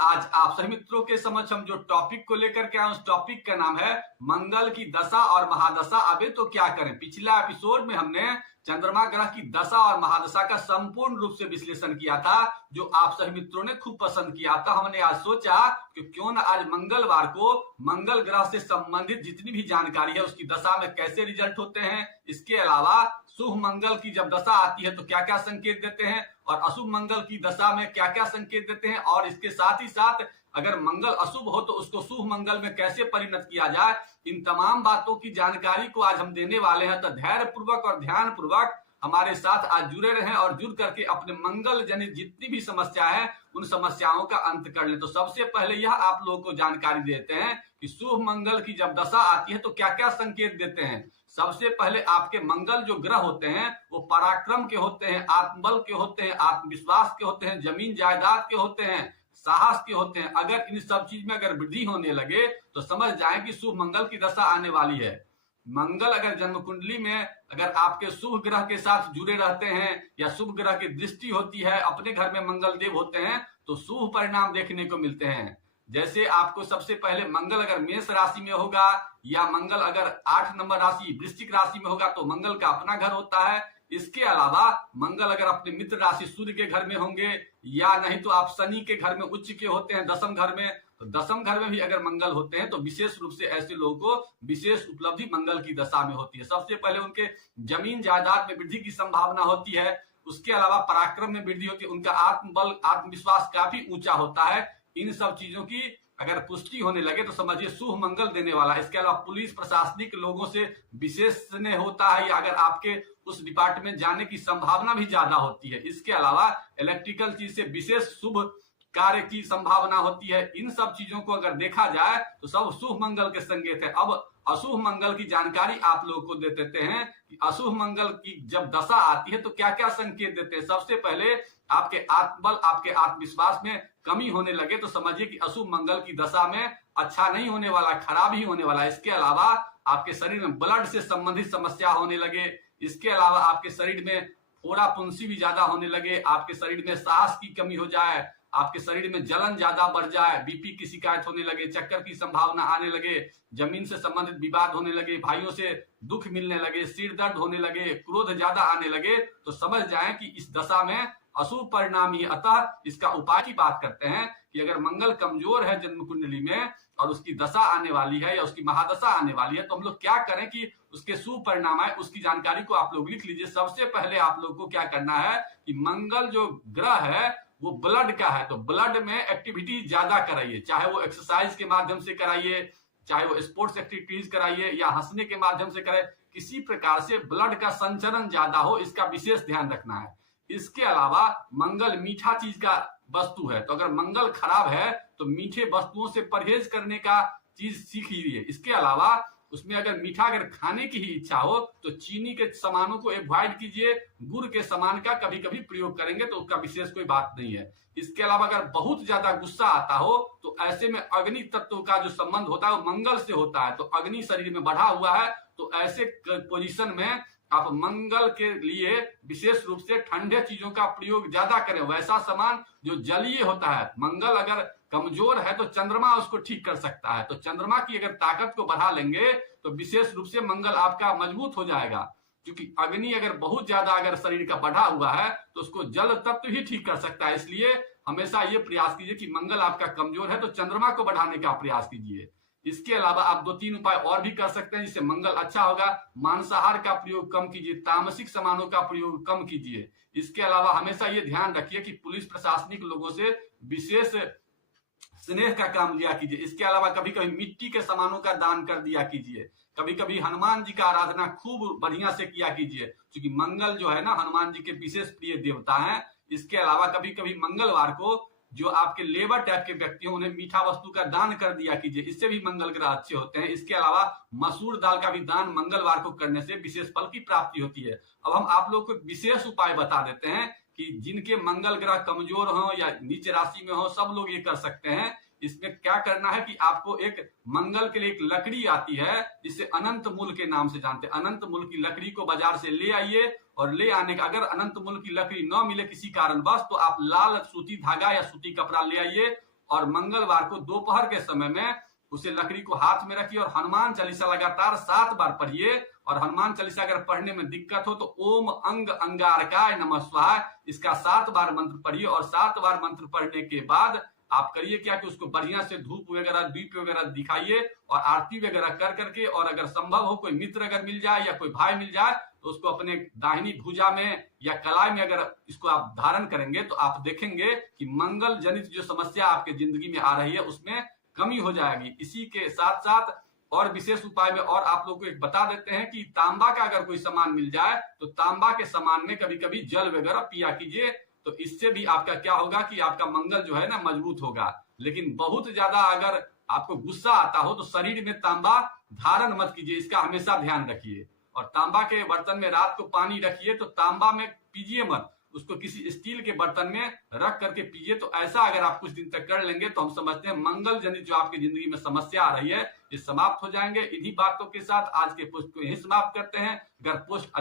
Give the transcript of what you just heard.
आज आप सभी मित्रों के समक्ष हम जो टॉपिक को लेकर के आए उस टॉपिक का नाम है मंगल की दशा और महादशा अबे तो क्या करें। पिछला एपिसोड में हमने चंद्रमा ग्रह की दशा और महादशा का संपूर्ण रूप से विश्लेषण किया था, जो आप सभी मित्रों ने खूब पसंद किया था। हमने आज सोचा कि क्यों न आज मंगलवार को मंगल ग्रह से संबंधित जितनी भी जानकारी है उसकी दशा में कैसे रिजल्ट होते हैं, इसके अलावा शुभ मंगल की जब दशा आती है तो क्या क्या संकेत देते हैं और अशुभ मंगल की दशा में क्या क्या संकेत देते हैं, और इसके साथ ही साथ अगर मंगल अशुभ हो तो उसको शुभ मंगल में कैसे परिणत किया जाए, इन तमाम बातों की जानकारी को आज हम देने वाले हैं। तो धैर्य पूर्वक और ध्यान पूर्वक हमारे साथ आज जुड़े रहें और जुड़ करके अपने मंगल जनित जितनी भी समस्या है उन समस्याओं का अंत कर लें। तो सबसे पहले यह आप लोगों को जानकारी देते हैं कि शुभ मंगल की जब दशा आती है तो क्या क्या संकेत देते हैं। सबसे पहले आपके मंगल जो ग्रह होते हैं वो पराक्रम के होते हैं, आत्मबल के होते हैं, आत्मविश्वास के होते हैं, जमीन जायदाद के होते हैं, साहस के होते हैं। अगर इन सब चीज में अगर वृद्धि होने लगे तो समझ जाएं कि शुभ मंगल की दशा आने वाली है। मंगल अगर जन्म कुंडली में अगर आपके शुभ ग्रह के साथ जुड़े रहते हैं या शुभ ग्रह की दृष्टि होती है, अपने घर में मंगल देव होते हैं तो शुभ परिणाम देखने को मिलते हैं। जैसे आपको सबसे पहले मंगल अगर मेष राशि में होगा या मंगल अगर 8 नंबर राशि वृश्चिक राशि में होगा तो मंगल का अपना घर होता है। इसके अलावा मंगल अगर अपने मित्र राशि सूर्य के घर में होंगे या नहीं तो आप शनि के घर में उच्च के होते हैं दसम घर में, तो दसम घर में भी अगर मंगल होते हैं तो विशेष रूप से ऐसे लोगों को विशेष उपलब्धि मंगल की दशा में होती है। सबसे पहले उनके जमीन जायदाद में वृद्धि की संभावना होती है, उसके अलावा पराक्रम में वृद्धि होती है, उनका आत्मबल आत्मविश्वास काफी ऊंचा होता है। इन सब चीजों की अगर पुष्टि होने लगे तो समझिए शुभ मंगल देने वाला है। इसके अलावा पुलिस प्रशासनिक लोगों से विशेष स्नेह होता है या अगर आपके उस डिपार्टमेंट जाने की संभावना भी ज्यादा होती है। इसके अलावा इलेक्ट्रिकल चीज से विशेष शुभ कार्य की संभावना होती है। इन सब चीजों को अगर देखा जाए तो सब शुभ मंगल के संकेत है। अब अशुभ मंगल की जानकारी आप लोगों को दे देते हैं कि अशुभ मंगल की जब दशा आती है तो क्या क्या संकेत देते हैं। सबसे पहले आपके आत्मबल आपके आत्मविश्वास में कमी होने लगे तो समझिए कि अशुभ मंगल की दशा में अच्छा नहीं होने वाला, खराब ही होने वाला है। इसके अलावा आपके शरीर में ब्लड से संबंधित समस्या होने लगे, इसके अलावा आपके शरीर में फोड़ा फुंसी भी ज्यादा होने लगे, आपके शरीर में साहस की कमी हो जाए, आपके शरीर में जलन ज्यादा बढ़ जाए, बीपी की शिकायत होने लगे, चक्कर की संभावना आने लगे, जमीन से संबंधित विवाद होने लगे, भाइयों से दुख मिलने लगे, सिर दर्द होने लगे, क्रोध ज्यादा आने लगे, तो समझ जाएं कि इस दशा में अशुभ परिणाम ही। अतः इसका उपाय की बात करते हैं कि अगर मंगल कमजोर है जन्म कुंडली में और उसकी दशा आने वाली है या उसकी महादशा आने वाली है तो हम लोग क्या करें कि उसके शुभ परिणाम आए, उसकी जानकारी को आप लोग लिख लीजिए। सबसे पहले आप लोग को क्या करना है कि मंगल जो ग्रह है वो ब्लड का है, तो ब्लड में एक्टिविटी ज्यादा कराइए, चाहे वो एक्सरसाइज के माध्यम से कराइए, चाहे वो स्पोर्ट्स एक्टिविटीज कराइए या हंसने के माध्यम से कराइए, किसी प्रकार से ब्लड का संचरण ज्यादा हो, इसका विशेष ध्यान रखना है। इसके अलावा मंगल मीठा चीज का वस्तु है, तो अगर मंगल खराब है तो मीठे वस्तुओं से परहेज करने का चीज सीख लीजिए। इसके अलावा उसमें अगर मीठा अगर खाने की ही इच्छा हो तो चीनी के सामानों को अवॉइड कीजिए, गुड़ के सामान का कभी कभी प्रयोग करेंगे तो उसका विशेष कोई बात नहीं है। इसके अलावा अगर बहुत ज्यादा गुस्सा आता हो तो ऐसे में अग्नि तत्व का जो संबंध होता है वो मंगल से होता है, तो अग्नि शरीर में बढ़ा हुआ है, तो ऐसे पोजीशन में आप मंगल के लिए विशेष रूप से ठंडे चीजों का प्रयोग ज्यादा करें, वैसा सामान जो जलीय होता है। मंगल अगर कमजोर है तो चंद्रमा उसको ठीक कर सकता है, तो चंद्रमा की अगर ताकत को बढ़ा लेंगे तो विशेष रूप से मंगल आपका मजबूत हो जाएगा। क्योंकि अग्नि अगर बहुत ज्यादा अगर शरीर का बढ़ा हुआ है तो उसको जल तत्व ही ठीक कर सकता है। इसलिए हमेशा ये प्रयास कीजिए कि मंगल आपका कमजोर है तो चंद्रमा को बढ़ाने का प्रयास कीजिए। इसके अलावा आप 2-3 उपाय और भी कर सकते हैं जिससे मंगल अच्छा होगा। मांसाहार का प्रयोग कम कीजिए, तामसिक सामानों का प्रयोग कम कीजिए। इसके अलावा हमेशा ये ध्यान रखिए कि पुलिस प्रशासनिक लोगों से विशेष स्नेह का काम लिया कीजिए। इसके अलावा कभी कभी मिट्टी के सामानों का दान कर दिया कीजिए, कभी कभी हनुमान जी का आराधना खूब बढ़िया से किया कीजिए, क्योंकि मंगल जो है ना हनुमान जी के विशेष प्रिय देवता हैं। इसके अलावा कभी कभी मंगलवार को जो आपके लेबर टाइप के व्यक्ति हैं उन्हें मीठा वस्तु का दान कर दिया कीजिए, इससे भी मंगल ग्रह अच्छे होते हैं। इसके अलावा मसूर दाल का भी दान मंगलवार को करने से विशेष फल की प्राप्ति होती है। अब हम आप लोग को विशेष उपाय बता देते हैं कि जिनके मंगल ग्रह कमजोर हो या नीच राशि में हो सब लोग ये कर सकते हैं। इसमें क्या करना है कि आपको एक मंगल के लिए एक लकड़ी आती है जिसे अनंत मूल के नाम से जानते हैं, अनंत मूल की लकड़ी को बाजार से ले आइए और ले आने का अगर अनंत मूल की लकड़ी न मिले किसी कारणवश तो आप लाल सूती धागा या सूती कपड़ा ले आइए और मंगलवार को दोपहर के समय में उसे लकड़ी को हाथ में रखिए और हनुमान चालीसा लगातार 7 बार पढ़िए। और हनुमान चालीसा अगर पढ़ने में दिक्कत हो तो ओम अंग अंगारकाय नमः स्वाहा इसका 7 बार मंत्र पढ़िए। और 7 बार मंत्र पढ़ने के बाद आप करिए क्या कि उसको बढ़िया से धूप वगैरह दीप वगैरह दिखाइए और आरती वगैरह कर करके, और अगर संभव हो कोई मित्र अगर मिल जाए या कोई भाई मिल जाए तो उसको अपने दाहिनी भुजा में या कलाई में अगर इसको आप धारण करेंगे तो आप देखेंगे कि मंगल जनित जो समस्या आपके जिंदगी में आ रही है उसमें कमी हो जाएगी। इसी के साथ साथ और विशेष उपाय में और आप लोगों को एक बता देते हैं कि तांबा का अगर कोई सामान मिल जाए तो तांबा के सामान में कभी कभी जल वगैरह पिया कीजिए, तो इससे भी आपका क्या होगा कि आपका मंगल जो है ना मजबूत होगा। लेकिन बहुत ज्यादा अगर आपको गुस्सा आता हो तो शरीर में तांबा धारण मत कीजिए, इसका हमेशा ध्यान रखिए। और तांबा के बर्तन में रात को पानी रखिए तो तांबा में पीजिए मत, उसको किसी स्टील के बर्तन में रख करके पीजिए। तो ऐसा अगर आप कुछ दिन तक कर लेंगे तो हम समझते हैं मंगल जनित जो आपकी जिंदगी में समस्या आ रही है ये समाप्त हो जाएंगे। इन्हीं बातों के साथ आज के पोस्ट को यही समाप्त करते हैं। अगर पोस्ट